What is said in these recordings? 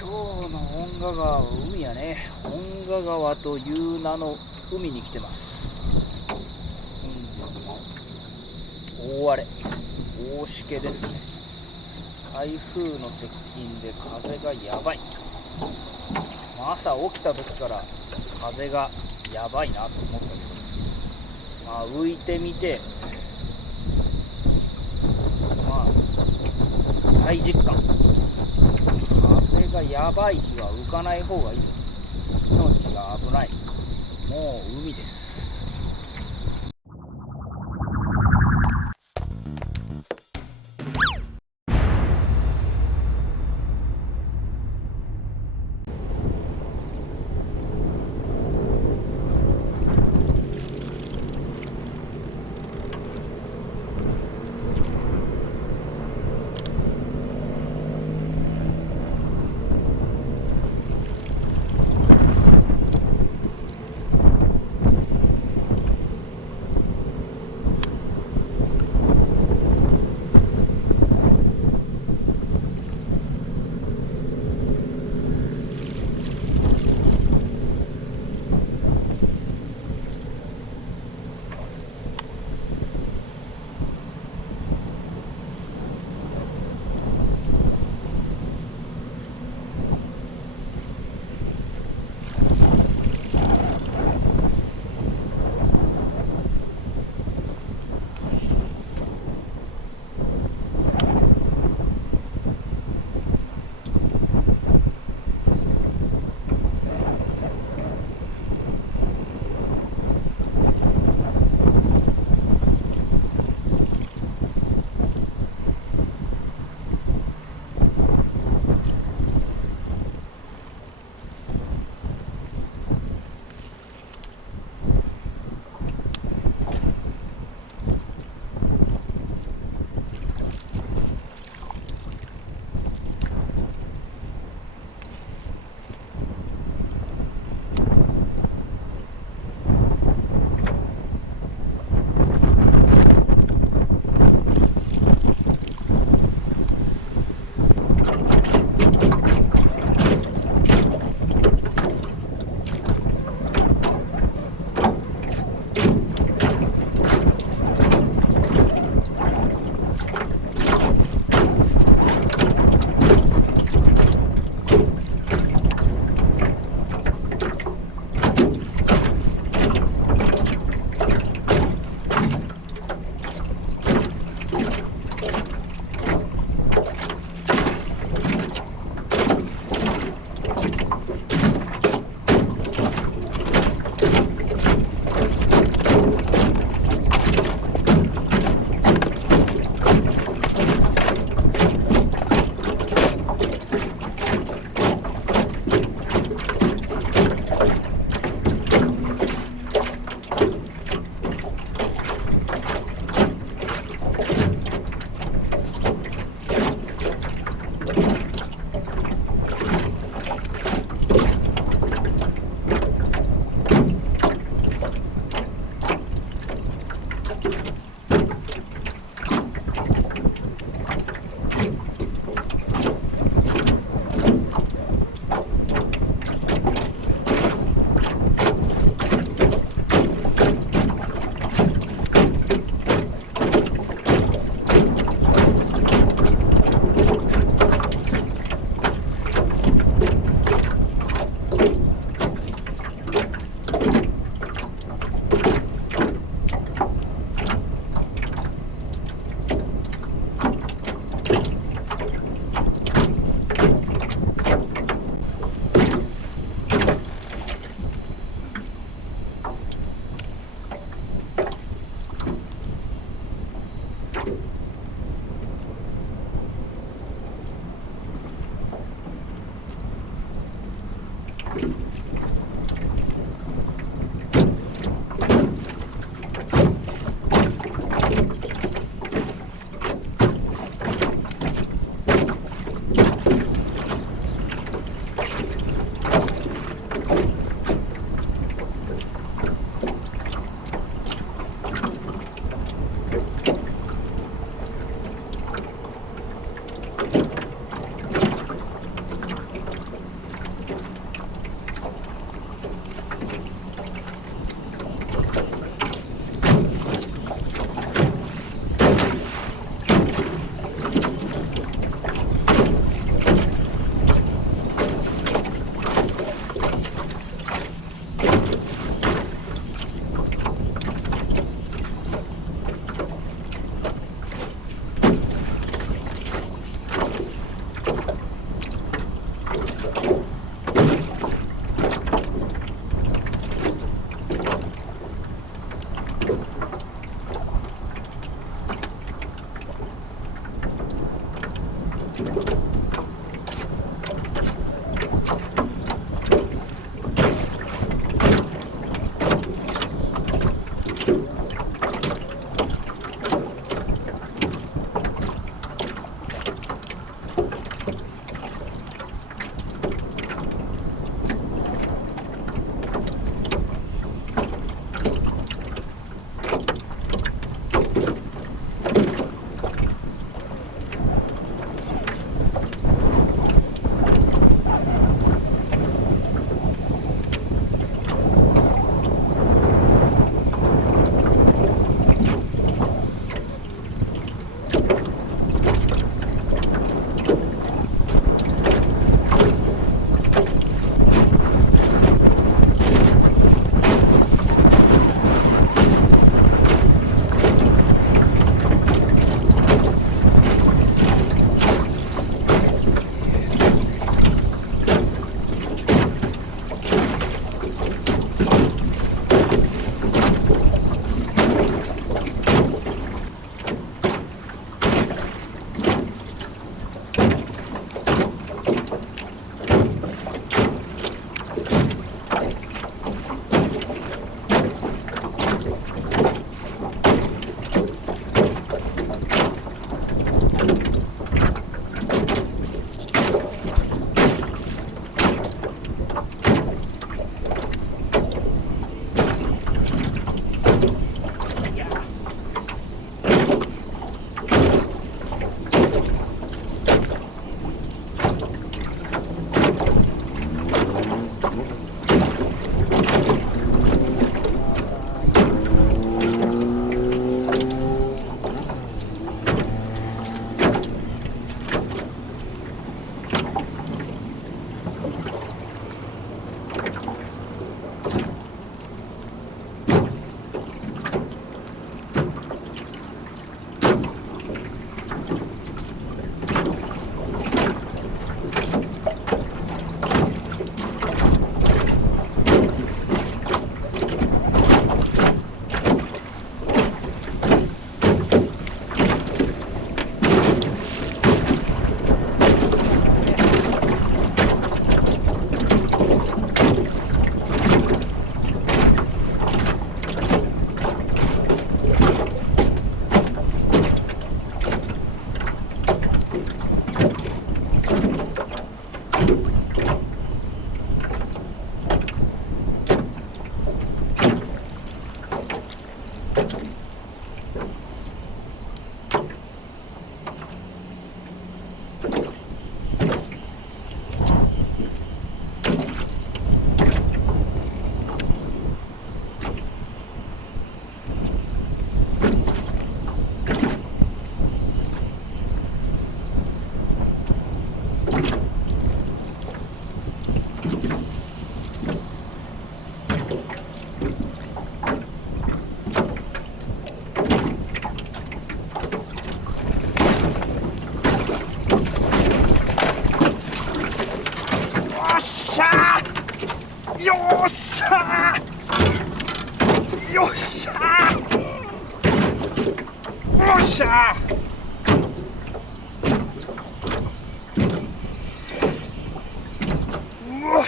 今日の本賀川は海やね。本賀川という名の海に来てます。大荒れ、大しけですね。台風の接近で風がやばい。朝起きた時から風がやばいなと思ったけど、浮いてみて、再実感。風がやばい日は浮かない方がいい。命が危ない。もう海です。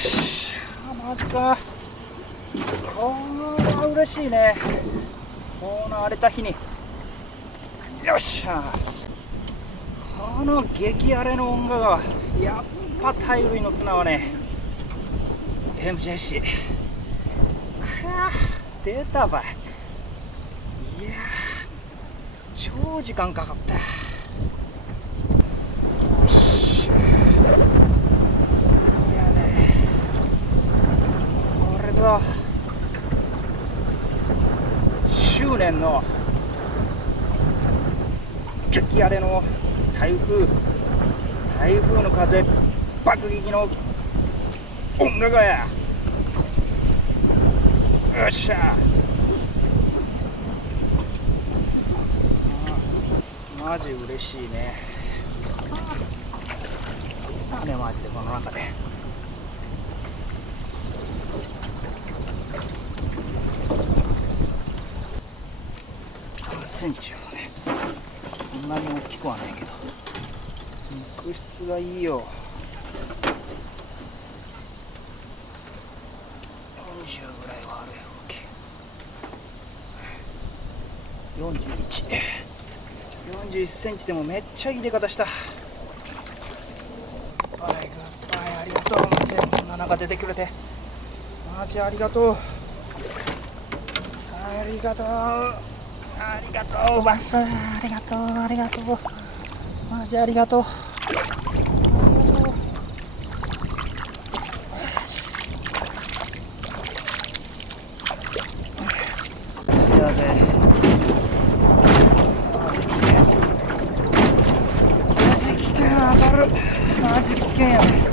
し、マジか。これは嬉しいね。この荒れた日に。よっしゃ。この激荒れの音楽はやっぱタイ類の綱はね MJC 出たばい。いや超時間かかった。よし、いやね、これが執念の激荒れの台風の風爆撃の音楽や。よっしゃ。マジ嬉しいね。ね、マジでこの中で3センチはね、そんなに大きくはないけど肉質がいいよ。40ぐらいはあるよ。41センチでもめっちゃいい出方した。はい、グッバイ、ありがとう。マジでこんな中出てくれてマジありがとう。ありがとう、ありがとう、バス、ありがとう、ありがとう、マジありがとう。やべえ、マジ危険、当たる、マジ危険やね。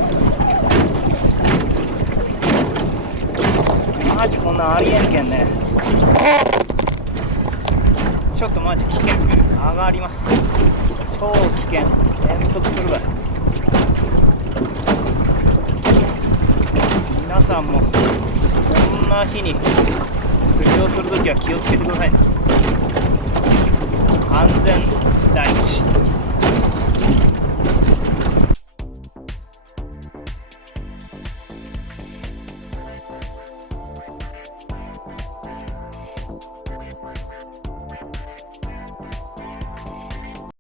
マジこんなんありえんけんね。ちょっとマジ危険、上がります。超危険、連続するわ。皆さんもこんな日に釣りをするときは気をつけてください。安全第一。